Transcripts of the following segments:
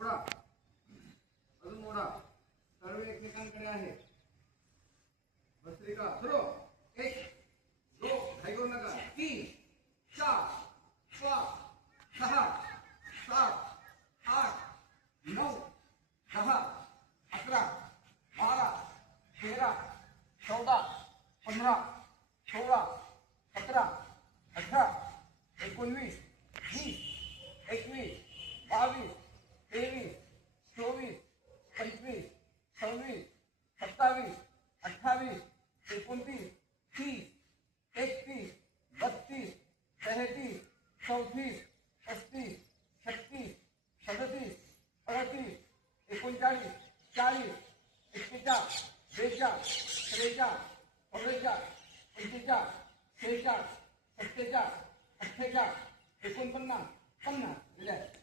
ओढा, अजून ओढा. सर्व एकमेकांकडे आहे. भस्त्रिका सुरू. 1 2 घाई करू नका. 3 4 5 6 7 8 9 10 11 12 13 14 15 16 17 18 19 20 21 22 23 24 25 26 27 28 29 30 31 32 33 34 35 36 37 38 39 40 41 42 43 44 45 46 47 48 49 50. रिलॅक्स.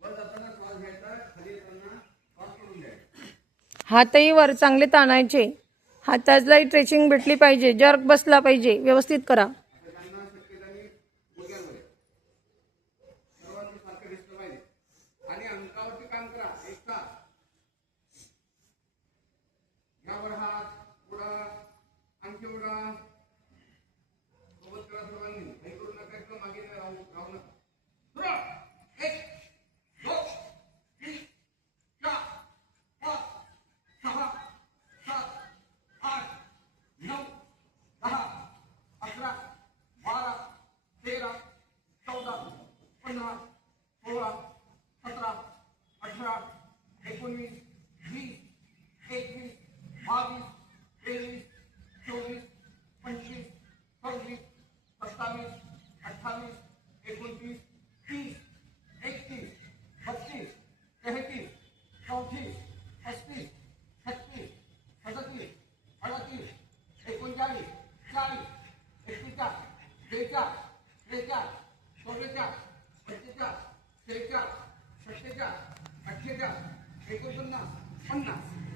वर जाताना श्वास घ्यायचा, खाली येताना श्वास सोडून द्यायचा. हातही वर चांगले ताणायचे. हाताला स्ट्रेचिंग भेटली पाहिजे. जर्क बसला पाहिजे. व्यवस्थित करा. त्यांना शक्यताने डोक्यावर सर्वांचं सारखं दिसलं पाहिजे. आणि अंकावरती काम करा. एक तास यावर हात उडा, आणखी उडा. सोबत करा सर्वांनी. काही करू नका किंवा मागे राहू नका. 1 2 3 4 5 6 7 8 9 10 11 12 13 14 15 16 17 18 19 20 21 22 23 24 25 26 27 28 29 30 31 32 33 34 35 36 37 38 39 40 41 42 43 44 45 46 47 48 49 50.